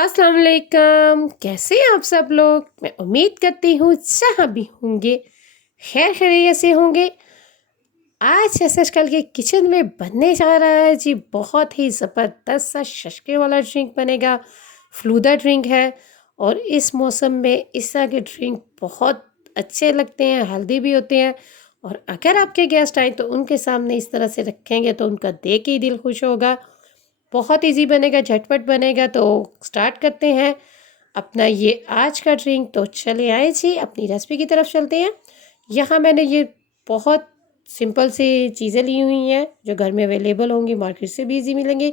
अस्सलाम वालेकुम। कैसे हैं आप सब लोग? मैं उम्मीद करती हूँ जहाँ भी होंगे खैर खैरियत से होंगे। आज एसएसकल के किचन में बनने जा रहा है जी बहुत ही ज़बरदस्त सा शशके वाला ड्रिंक बनेगा। फ्लूदा ड्रिंक है और इस मौसम में इस तरह के ड्रिंक बहुत अच्छे लगते हैं, हेल्दी भी होते हैं। और अगर आपके गेस्ट आए तो उनके सामने इस तरह से रखेंगे तो उनका देख के ही दिल खुश होगा। बहुत इजी बनेगा, झटपट बनेगा। तो स्टार्ट करते हैं अपना ये आज का ड्रिंक। तो चले आए जी अपनी रेसिपी की तरफ चलते हैं। यहाँ मैंने ये बहुत सिंपल सी चीज़ें ली हुई हैं जो घर में अवेलेबल होंगी, मार्केट से भी इजी मिलेंगी।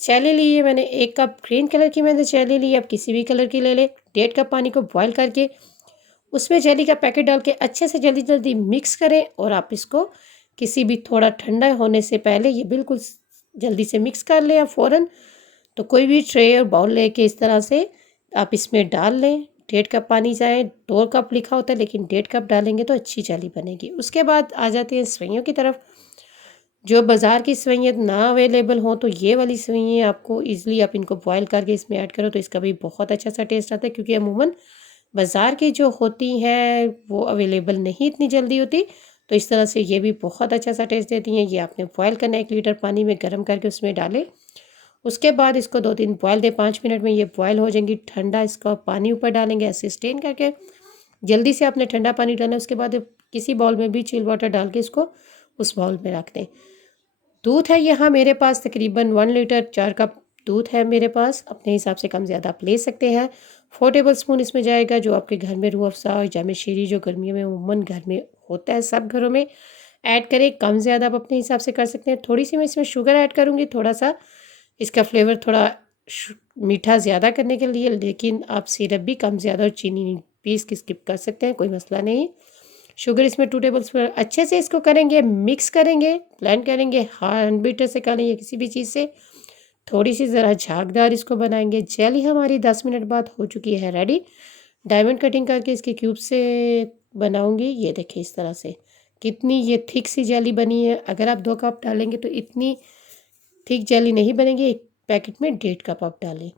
चैले ली है मैंने, 1 कप ग्रीन कलर की मैंने चैले ली, आप किसी भी कलर की ले लें। 1.5 कप पानी को बॉयल करके उसमें जेली का पैकेट डाल के अच्छे से जल्दी जल्दी मिक्स करें। और आप इसको किसी भी थोड़ा ठंडा होने से पहले ये बिल्कुल जल्दी से मिक्स कर लें आप फ़ौरन। तो कोई भी ट्रे और बाउल लेके इस तरह से आप इसमें डाल लें। 1.5 कप पानी चाहे 2 कप लिखा होता है लेकिन 1.5 कप डालेंगे तो अच्छी जेली बनेगी। उसके बाद आ जाते हैं सेवइयों की तरफ। जो बाज़ार की सेवइयाँ ना अवेलेबल हों तो ये वाली सेवइयाँ आपको ईज़िली आप इनको बॉयल करके इसमें ऐड करो तो इसका भी बहुत अच्छा सा टेस्ट आता है, क्योंकि अमूमन बाज़ार की जो होती हैं वो अवेलेबल नहीं इतनी जल्दी होती। तो इस तरह से ये भी बहुत अच्छा सा टेस्ट देती हैं। ये आपने बॉयल करना है, 1 लीटर पानी में गर्म करके उसमें डालें। उसके बाद इसको 2-3 बॉयल दें, 5 मिनट में ये बॉयल हो जाएंगी। ठंडा इसका पानी ऊपर डालेंगे ऐसे स्टेन करके। जल्दी से आपने ठंडा पानी डालना है। उसके बाद किसी बाउल में भी चिल वाटर डाल के इसको उस बाउल में रख दें। दूध है यहाँ मेरे पास तकरीबन 1 लीटर, 4 कप दूध है मेरे पास। अपने हिसाब से कम ज़्यादा आप ले सकते हैं। 4 टेबल स्पून इसमें जाएगा जो आपके घर में रूह अफ़ज़ा और जामे शीरी जो गर्मियों में उम्मन घर में होता है, सब घरों में ऐड करें। कम ज़्यादा आप अपने हिसाब से कर सकते हैं। थोड़ी सी मैं इसमें शुगर ऐड करूँगी, थोड़ा सा इसका फ्लेवर थोड़ा मीठा ज़्यादा करने के लिए। लेकिन आप सिरप भी कम ज़्यादा और चीनी भी इसकी स्किप कर सकते हैं, कोई मसला नहीं। शुगर इसमें 2 टेबल स्पून। अच्छे से इसको करेंगे, मिक्स करेंगे, ब्लेंड करेंगे। हैंड बीटर से करें या किसी भी चीज़ से। थोड़ी सी ज़रा झागदार इसको बनाएंगे। जेली हमारी 10 मिनट बाद हो चुकी है रेडी। डायमंड कटिंग करके इसके क्यूब से बनाऊंगी। ये देखिए इस तरह से कितनी ये थिक सी जेली बनी है। अगर आप 2 कप डालेंगे तो इतनी थिक जेली नहीं बनेगी। एक पैकेट में 1.5 कप आप डालें।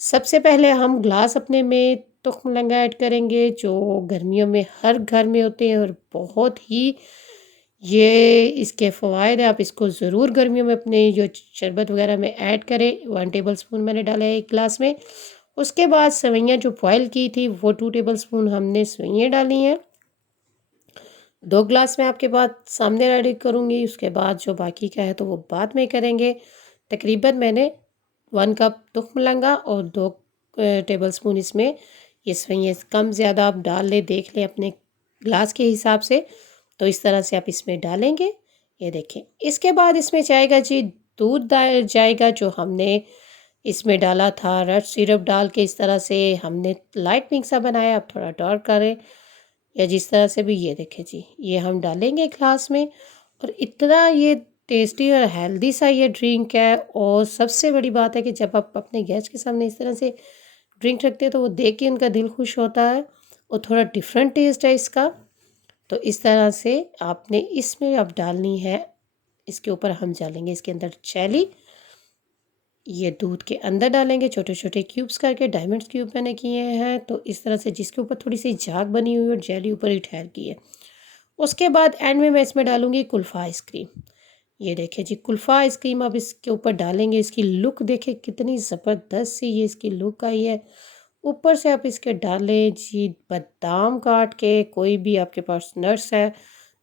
सबसे पहले हम ग्लास अपने में तुख्म लंगा ऐड करेंगे जो गर्मियों में हर घर में होते हैं और बहुत ही ये इसके फ़वाइद हैं। आप इसको ज़रूर गर्मियों में अपने जो शरबत वगैरह में ऐड करें। 1 टेबल स्पून मैंने डाला है 1 गिलास में। उसके बाद सेवइयाँ जो बॉयल की थी वो 2 टेबल स्पून हमने सेवइयाँ डाली हैं। 2 गिलास मैं आपके बाद सामने रेडी करूँगी। उसके बाद जो बाकी का है तो वो बाद में करेंगे। तकरीबन मैंने 1 कप तुख्म लंगा और 2 टेबल स्पून इसमें ये सेवइयाँ कम ज़्यादा आप डाल लें, देख लें अपने ग्लास के हिसाब से। तो इस तरह से आप इसमें डालेंगे। ये देखें इसके बाद इसमें जाएगा जी दूध जाएगा जो हमने इसमें डाला था। रेड सिरप डाल के इस तरह से हमने लाइट पिंक सा बनाया। आप थोड़ा डार्क करें या जिस तरह से भी। ये देखें जी ये हम डालेंगे ग्लास में। और इतना ये टेस्टी और हेल्दी सा ये ड्रिंक है। और सबसे बड़ी बात है कि जब आप अपने गेस्ट के सामने इस तरह से ड्रिंक रखते हैं तो वो देख के उनका दिल खुश होता है। और थोड़ा डिफरेंट टेस्ट है इसका। तो इस तरह से आपने इसमें अब डालनी है। इसके ऊपर हम डालेंगे इसके अंदर चैली। ये दूध के अंदर डालेंगे छोटे छोटे क्यूब्स करके। डायमंड्स क्यूब मैंने किए हैं। तो इस तरह से जिसके ऊपर थोड़ी सी झाग बनी हुई और जेली ऊपर ही ठहर की है। उसके बाद एंड में मैं इसमें डालूंगी कुल्फ़ा आइसक्रीम। ये देखिए जी कुल्फ़ा आइसक्रीम अब इसके ऊपर डालेंगे। इसकी लुक देखिए कितनी ज़बरदस्त सी ये इसकी लुक आई है। ऊपर से आप इसके डालें जी बादाम काट के, कोई भी आपके पास नट्स है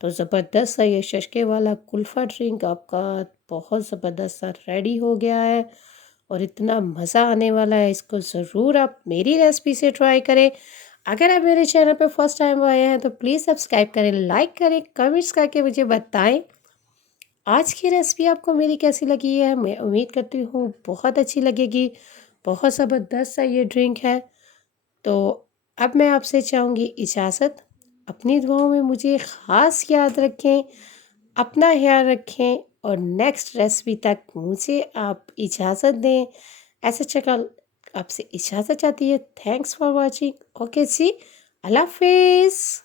तो ज़बरदस्त सा ये शशके वाला कुल्फ़ा ड्रिंक आपका बहुत ज़बरदस्त सा रेडी हो गया है। और इतना मज़ा आने वाला है। इसको ज़रूर आप मेरी रेसिपी से ट्राई करें। अगर आप मेरे चैनल पर फर्स्ट टाइम आए हैं तो प्लीज़ सब्सक्राइब करें, लाइक करें, कमेंट्स करके मुझे बताएं आज की रेसिपी आपको मेरी कैसी लगी है। मैं उम्मीद करती हूँ बहुत अच्छी लगेगी। बहुत ज़बरदस्त सा ये ड्रिंक है। तो अब मैं आपसे चाहूँगी इजाज़त। अपनी दुआओं में मुझे ख़ास याद रखें, अपना ख्याल रखें और नेक्स्ट रेसिपी तक मुझे आप इजाज़त दें। ऐसे चकल आपसे इजाज़त चाहती है। Thanks for watching. ओके जी, अल्लाह हाफिज़।